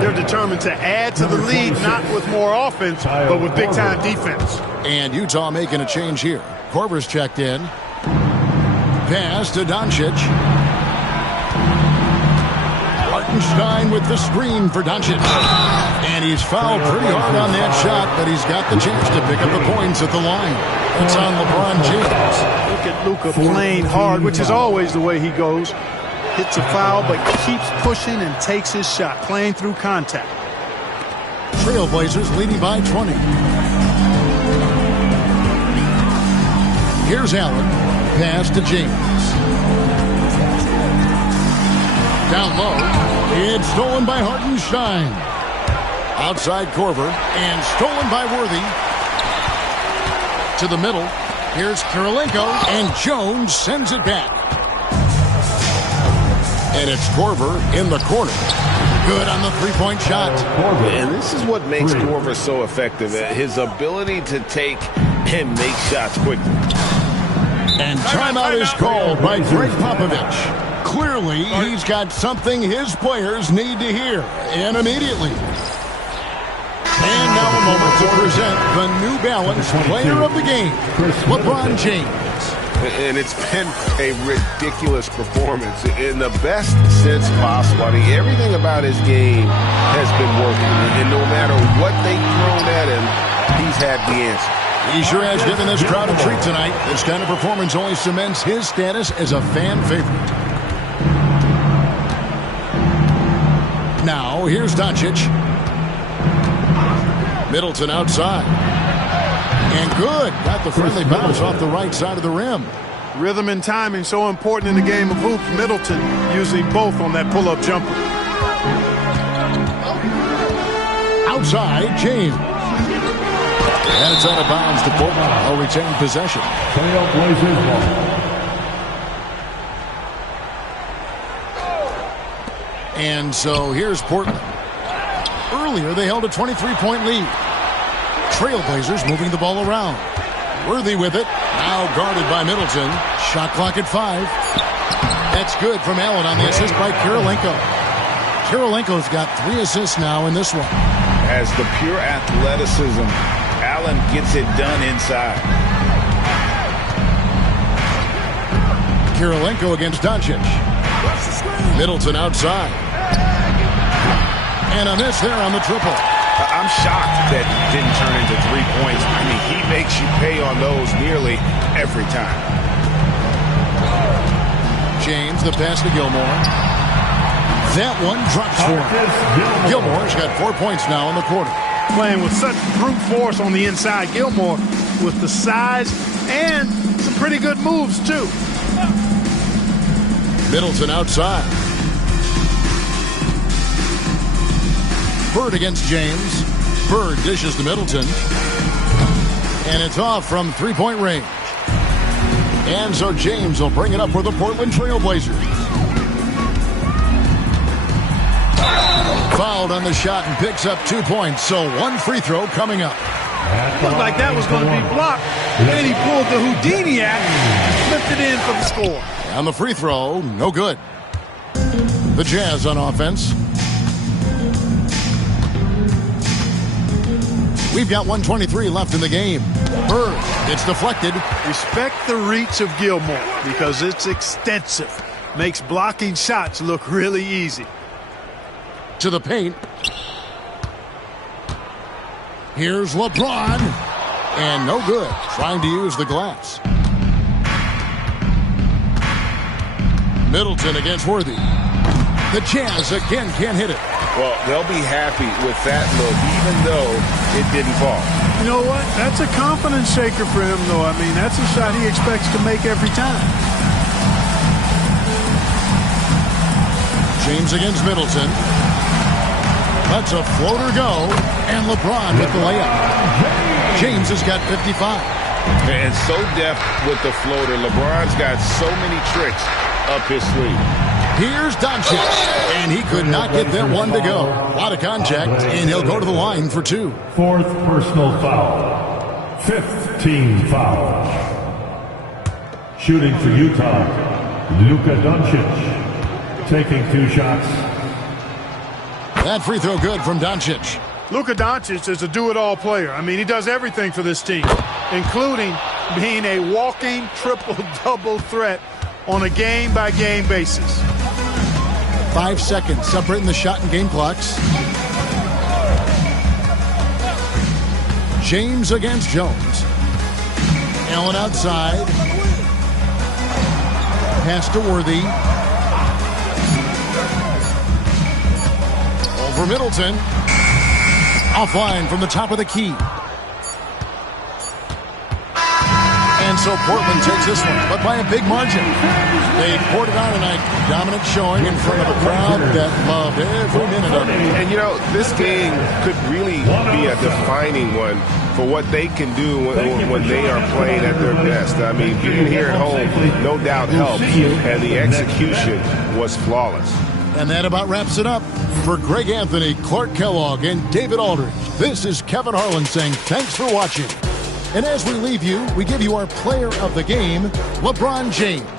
They're determined to add to the lead, not with more offense, but with big-time defense. And Utah making a change here. Korver's checked in. Pass to Doncic. Hartenstein with the screen for Doncic. And he's fouled pretty hard on that shot, but he's got the chance to pick up the points at the line. It's on LeBron James. Look at Luka playing hard, which is always the way he goes. Hits a foul, but keeps pushing and takes his shot, playing through contact. Trailblazers leading by 20. Here's Allen. Pass to James. Down low. It's stolen by Hartenstein. Outside Korver. And stolen by Worthy. To the middle. Here's Kirilenko. And Jones sends it back. And it's Korver in the corner. Good on the three-point shot. And this is what makes Korver so effective. His ability to take and make shots quickly. And timeout is called by Greg Popovich. Clearly, he's got something his players need to hear, and immediately. And now a moment to present the New Balance Player of the Game, LeBron James. And it's been a ridiculous performance in the best sense possible. I mean, everything about his game has been working, and no matter what they've thrown at him, he's had the answer. He sure has given this crowd a treat tonight. This kind of performance only cements his status as a fan favorite. Now, here's Doncic. Middleton outside. And good. Got the friendly bounce off the right side of the rim. Rhythm and timing so important in the game of hoops. Middleton using both on that pull-up jumper. Outside, James. And it's out of bounds to Portland. They'll retain possession. And so here's Portland. Earlier, they held a 23-point lead. Trailblazers moving the ball around. Worthy with it. Now guarded by Middleton. Shot clock at 5. That's good from Allen on the assist by Kirilenko. Kirilenko's got 3 assists now in this one. As the pure athleticism, Allen gets it done inside. Kirilenko against Doncic. Middleton outside. And a miss there on the triple. I'm shocked that didn't turn into 3 points. I mean, he makes you pay on those nearly every time. James, the pass to Gilmore. That one drops for him. Gilmore's got 4 points now in the quarter. Playing with such brute force on the inside. Gilmore with the size and some pretty good moves, too. Middleton outside. Bird against James. Bird dishes to Middleton. And it's off from 3-point range. And so James will bring it up for the Portland Trailblazers. Fouled on the shot and picks up 2 points. So 1 free throw coming up. Looked like that was going to be blocked. Then he pulled the Houdini act and flipped it in for the score. And the free throw, no good. The Jazz on offense. We've got 1:23 left in the game. Bird, it's deflected. Respect the reach of Gilmore because it's extensive. Makes blocking shots look really easy. To the paint. Here's LeBron. And no good. Trying to use the glass. Middleton against Worthy. The Jazz again can't hit it. Well, they'll be happy with that look, even though it didn't fall. You know what? That's a confidence shaker for him, though. I mean, that's a shot he expects to make every time. James against Middleton. Lets a floater go. And LeBron with the layup. James has got 55. And so deft with the floater. LeBron's got so many tricks up his sleeve. Here's Doncic, and he could not get that one to go. A lot of contact, and he'll go to the line for 2. 4th personal foul. 5th team foul. Shooting for Utah, Luka Doncic. Taking 2 shots. That free throw good from Doncic. Luka Doncic is a do-it-all player. I mean, he does everything for this team, including being a walking triple-double threat on a game-by-game basis. 5 seconds separating the shot and game clocks. James against Jones. Allen outside. Pass to Worthy. Over Middleton. Offline from the top of the key. And so Portland takes this one, but by a big margin. They poured it on tonight. Dominant showing in front of a crowd that loved every minute of it. And, you know, this game could really be a defining one for what they can do when they are playing at their best. I mean, being here at home, no doubt helps, and the execution was flawless. And that about wraps it up. For Greg Anthony, Clark Kellogg, and David Aldridge, this is Kevin Harlan saying thanks for watching. And as we leave you, we give you our player of the game, LeBron James.